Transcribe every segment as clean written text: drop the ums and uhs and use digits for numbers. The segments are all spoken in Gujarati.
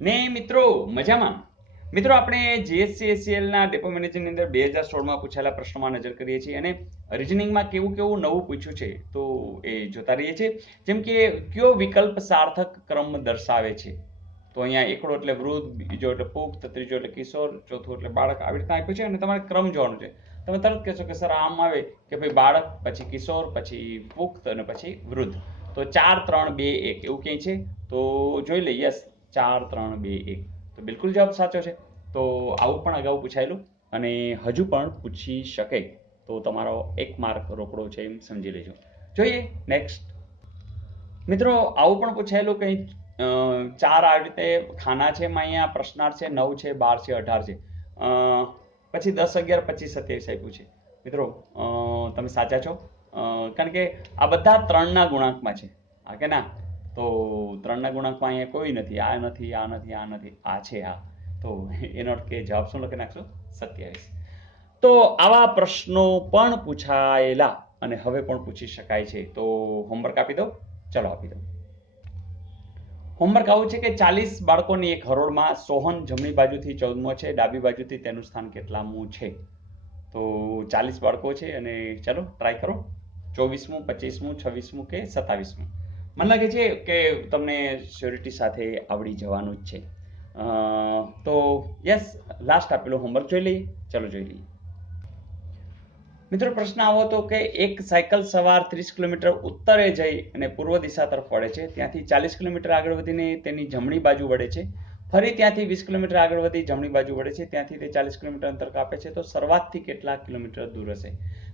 ને મિત્રો મજામાં. મિત્રો આપણે જીએસસીએસસીએલ ના ડેપો મેનેજરની અંદર 2016માં પૂછાયેલા પ્રશ્નોમાં નજર કરીએ છીએ અને રિઝનિંગમાં કેવું કેવું નવું પૂછ્યું છે તો એ જોતા રહીએ છીએ. જેમ કે કયો વિકલ્પ સાર્થક ક્રમ દર્શાવે છે? તો અહીંયા એકડો એટલે વૃદ્ધ, બીજો એટલે પુખ્ત, ત્રીજો એટલે કિશોર, ચોથું એટલે બાળક, આવી રીતના આપ્યું છે અને તમારે ક્રમ જોવાનું છે. તમે તરત કહેશો કે સર આમ આવે કે ભાઈ બાળક, પછી કિશોર, પછી પુખ્ત અને પછી વૃદ્ધ. તો 4 3 2 1 એવું ક્યાંય છે તો જોઈ લઈએ. યસ, 4 3 2 1 તો બિલકુલ જવાબ સાચો છે. તો આવું પણ અગાઉ પૂછાયેલું અને હજુ પણ પૂછી શકે તો તમારો 1 માર્ક રોકડો છે એમ સમજી લેજો. જોઈએ નેક્સ્ટ. મિત્રો આવું પણ પૂછાયેલું કંઈ 4 આવી રીતે ખાના છે એમાં અહીંયા પ્રશ્નાર્થ છે, 9 છે, 12 છે, 18 છે, પછી 10 11 25 27 આપ્યું છે. મિત્રો તમે સાચા છો, કારણ કે આ બધા 3ના ગુણાંકમાં છે. હા કે ના? તો 3ના ગુણાંકમાં અહીંયા કોઈ નથી, આ નથી, આ નથી, આ નથી, આ છે આ. તો એનો અર્થ કે જવાબ શું લખી નાખશો? 27. તો આવા પ્રશ્નો પણ પૂછાયેલા અને હવે પણ પૂછી શકાય છે. તો હોમવર્ક આપી દો. ચલો આપી દો. હોમવર્ક આવું છે કે 40 બાળકોની એક હરોળમાં સોહન જમણી બાજુથી 14મો છે, ડાબી બાજુથી તેનું સ્થાન કેટલામું છે? તો 40 બાળકો છે અને ચાલો ટ્રાય કરો. 24મું, 25મું, 26મું કે 27મું? મને લાગે છે કે તમને શ્યોરિટી સાથે આવડી જવાનું જ છે. તો યસ, લાસ્ટ આપેલો હોમવર્ક જોઈ લઈએ. ચલો જોઈ લઈએ. મિત્રો પ્રશ્ન આવો હતો કે એક સાયકલ સવાર 30 કિલોમીટર ઉત્તરે જઈ અને પૂર્વ દિશા તરફ વળે છે, ત્યાંથી 40 કિલોમીટર આગળ વધીને તેની જમણી બાજુ વળે છે, ફરી ત્યાંથી 20 કિલોમીટર આગળ વધી જમણી બાજુ વળે છે, ત્યાંથી તે 40 કિલોમીટર અંતર કાપે છે, તો શરૂઆતથી કેટલા કિલોમીટર દૂર હશે?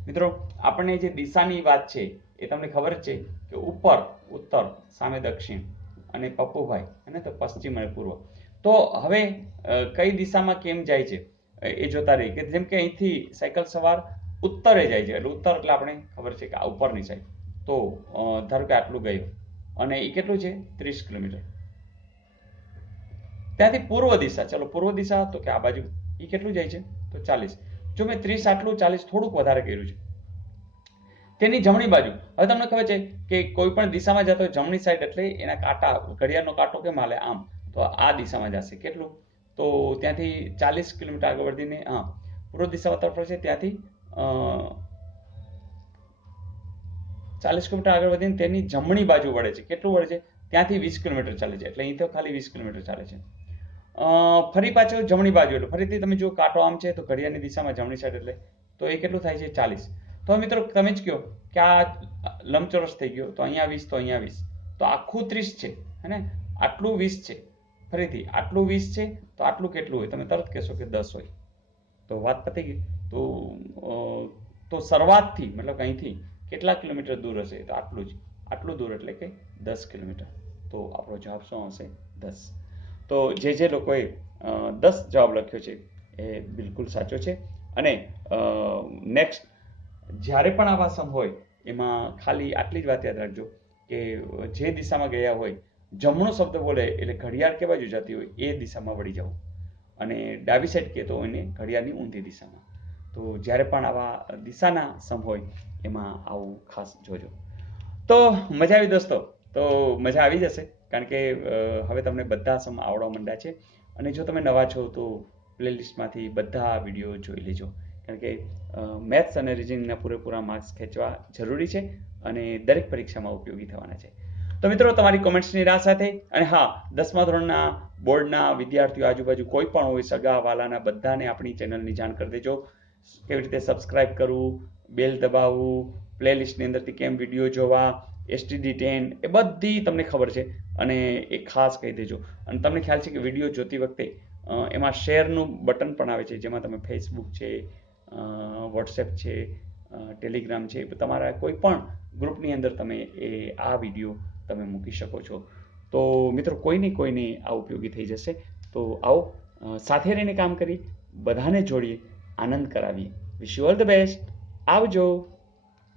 મિત્રો આપણને જે દિશાની વાત છે એ તમને ખબર જ છે કે ઉપર ઉત્તર, સામે દક્ષિણ અને પપ્પુભાઈ અને તો પશ્ચિમ અને પૂર્વ. તો હવે કઈ દિશામાં કેમ જાય છે એ જોતા રહીએ. કે જેમ કે અહીંથી સાયકલ સવાર ઉત્તરે જાય છે, એટલે ઉત્તર એટલે આપણે ખબર છે કે આ ઉપરની સાઈડ. તો ધારો કે આટલું ગયું અને એ કેટલું છે? 30 કિલોમીટર. ત્યાંથી પૂર્વ દિશા, ચલો પૂર્વ દિશા તો કે આ બાજુ, એ કેટલું જાય છે? તો 40. જો મેં 30 આટલું, 40 થોડુંક વધારે કર્યું છે. તેની જમણી બાજુ, હવે તમને ખબર છે કે કોઈ પણ દિશામાં જતો જમણી સાઈડ એટલે એના કાંટા, ઘડિયાળનો કાંટો કેમ હાલે? આમ. તો આ દિશામાં જશે. કેટલું? તો ત્યાંથી 40 કિલોમીટર આગળ વધીને પૂર્વ દિશા તરફ છે, ત્યાંથી 40 કિલોમીટર આગળ વધીને તેની જમણી બાજુ વળે છે. કેટલું વળે છે? ત્યાંથી 20 કિલોમીટર ચાલે છે, એટલે અહીં તો ખાલી 20 કિલોમીટર ચાલે છે. ફરી પાછું જમણી બાજુ, એટલે ફરીથી તમે જો કાંટો આમ છે તો ઘડિયાળની દિશામાં જમણી સાઈડ, એટલે તો એ કેટલું થાય છે? 40. તો મિત્રો તમે જ કહો કે આ લંબચોરસ થઈ ગયો, તો અહીંયા 20, તો અહીંયા 20, તો આખું 30 છે, હે ને? આટલું 20 છે, ફરીથી આટલું 20 છે, તો આટલું કેટલું હોય? તમે તરત કહેશો કે 10 હોય. તો વાત પતી ગઈ. તો શરૂઆતથી મતલબ અહીંથી કેટલા કિલોમીટર દૂર હશે? તો આટલું જ. આટલું દૂર એટલે કે 10 કિલોમીટર. તો આપણો જવાબ શું હશે? 10. તો જે લોકોએ 10 જવાબ લખ્યો છે એ બિલકુલ સાચો છે. અને નેક્સ્ટ જ્યારે પણ આવા સમ હોય એમાં ખાલી આટલી જ વાત યાદ રાખજો કે જે દિશામાં ગયા હોય, જમણો શબ્દ બોલે એટલે ઘડિયાળ કે બાજુ જતી હોય એ દિશામાં વળી જવું, અને ડાબી સાઈડ કહેતો હોય ને ઘડિયાળની ઊંધી દિશામાં. તો જ્યારે પણ આવા દિશાના સમ હોય એમાં આવું ખાસ જોજો. તો મજા આવી દોસ્તો. તો મજા આવી જશે, કારણ કે હવે તમને બધા સમ આવડવા માંડ્યા છે. અને જો તમે નવા છો તો પ્લેલિસ્ટમાંથી બધા વિડીયો જોઈ લેજો, કારણ કે મેથ્સ અને રિઝનિંગના પૂરેપૂરા માર્ક્સ ખેંચવા જરૂરી છે અને દરેક પરીક્ષામાં ઉપયોગી થવાના છે. તો મિત્રો તમારી કોમેન્ટ્સની રાહ સાથે, અને હા, 10મા ધોરણના બોર્ડના વિદ્યાર્થીઓ આજુબાજુ કોઈ પણ હોય, સગા વાલાના, બધાને આપણી ચેનલની જાણ કરી દેજો. કેવી રીતે સબસ્ક્રાઇબ કરવું, બેલ દબાવવું, પ્લેલિસ્ટની અંદરથી કેમ વિડીયો જોવા, STD10 એ બધી તમને ખબર છે, અને એ ખાસ કહી દેજો. અને તમને ખ્યાલ છે કે વિડીયો જોતી વખતે એમાં શેરનું બટન પણ આવે છે, જેમાં તમે ફેસબુક છે, વોટ્સએપ છે, ટેલિગ્રામ છે, તમારા કોઈ પણ ગ્રુપની અંદર તમે આ વિડીયો તમે મૂકી શકો છો. તો મિત્રો કોઈને આ ઉપયોગી થઈ જશે. તો આવો સાથે રહીને કામ કરી, બધાને જોડીએ, આનંદ કરાવીએ. Wish you all the best. આવજો.